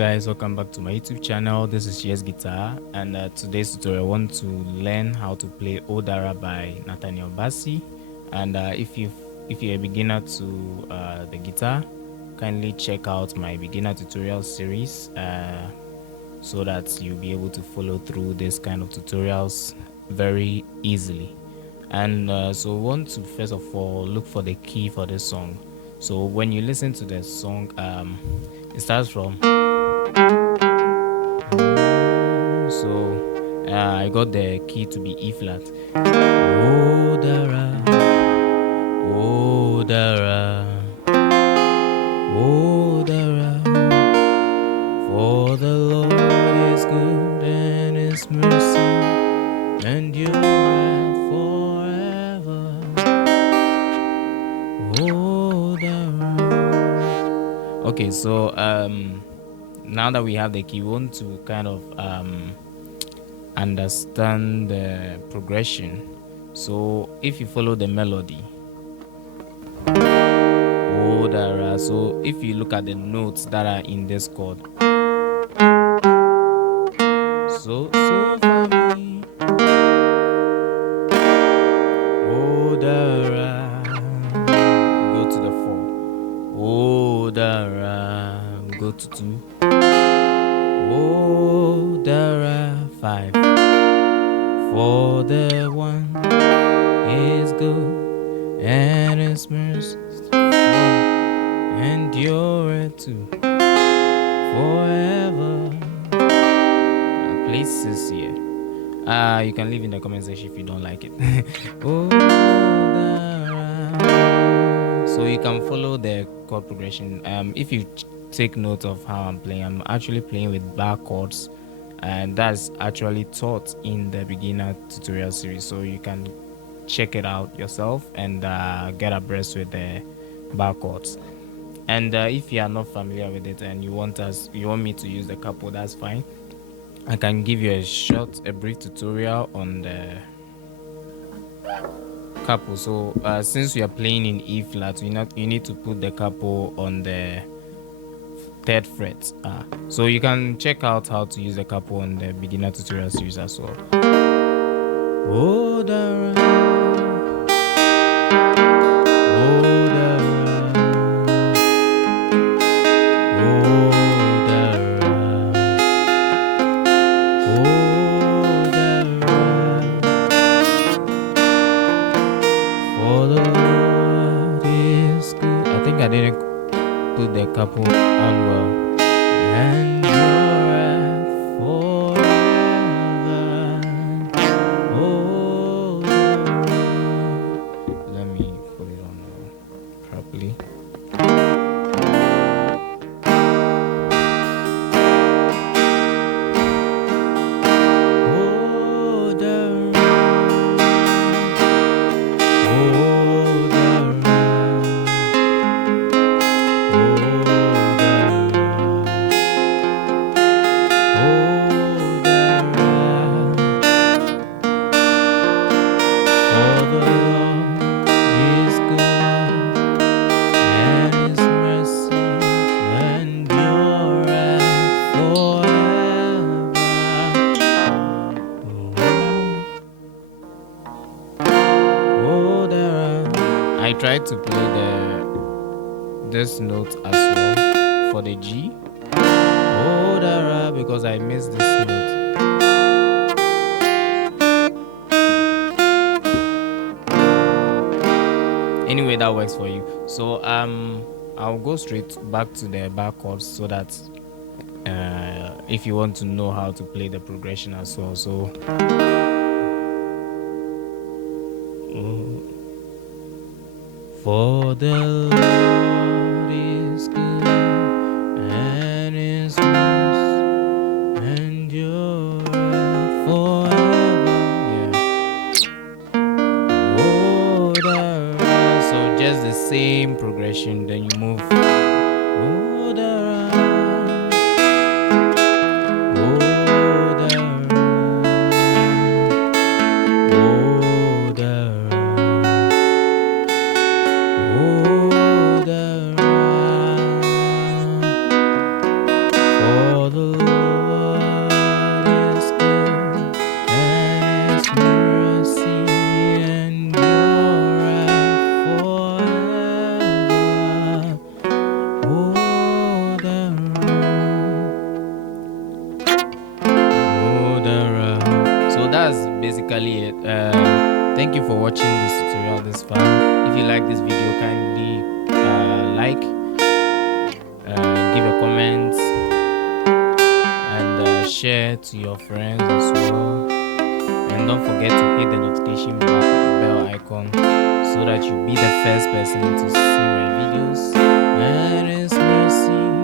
guys, welcome back to my YouTube channel. This is Yes Guitar, and today's tutorial I want to learn how to play Dara by Nathaniel Bassey. And if you're a beginner to the guitar, kindly check out my beginner tutorial series so that you'll be able to follow through this kind of tutorials very easily. And so we want to first of all look for the key for this song. So when you listen to the song, it starts from. So I got the key to be E flat. Oh Dara, oh Dara, oh Dara, for the Lord is good and His mercy endureth forever. Oh Dara. Okay, so now that we have the key, we want to kind of understand the progression. So if you follow the melody, oh Dara, so if you look at the notes that are in this chord, so for me, oh Dara, go to the 4, oh Dara, go to 2, oh Dara, 5, for the one is good and His mercy endureth to forever. Places here. You can leave in the comment section if you don't like it. Oh, so you can follow the chord progression. If you take note of how I'm playing, I'm actually playing with bar chords, and that's actually taught in the beginner tutorial series. So you can check it out yourself and get abreast with the bar chords. And if you are not familiar with it and you want me to use the capo, that's fine. I can give you a brief tutorial on the capo. So since we are playing in E flat, you need to put the capo on the 3rd fret. So you can check out how to use the capo on the beginner tutorial series as well. Oh Dara, oh Dara, oh Dara, oh Dara, for the Lord is good. I think I didn't put the capo on well. And you're forever. Oh, let me put it on properly. Oh, Dara. Oh, Dara. Oh, I tried to play this note as well for the G. Oh Dara, because I missed this note. Anyway, that works for you. So I'll go straight back to the bar chords so that if you want to know how to play the progression as well. So for the Lord is good and His mercy endureth forever. Yeah. Oh Dara. So just the same progression. Then you move. Oh Dara. Oh Dara. Oh Dara. Oh Dara. that's basically it. Thank you for watching this tutorial this far. If you like this video, kindly like, give a comment, and share to your friends as well. And don't forget to hit the notification bell icon so that you'll be the first person to see my videos. There is mercy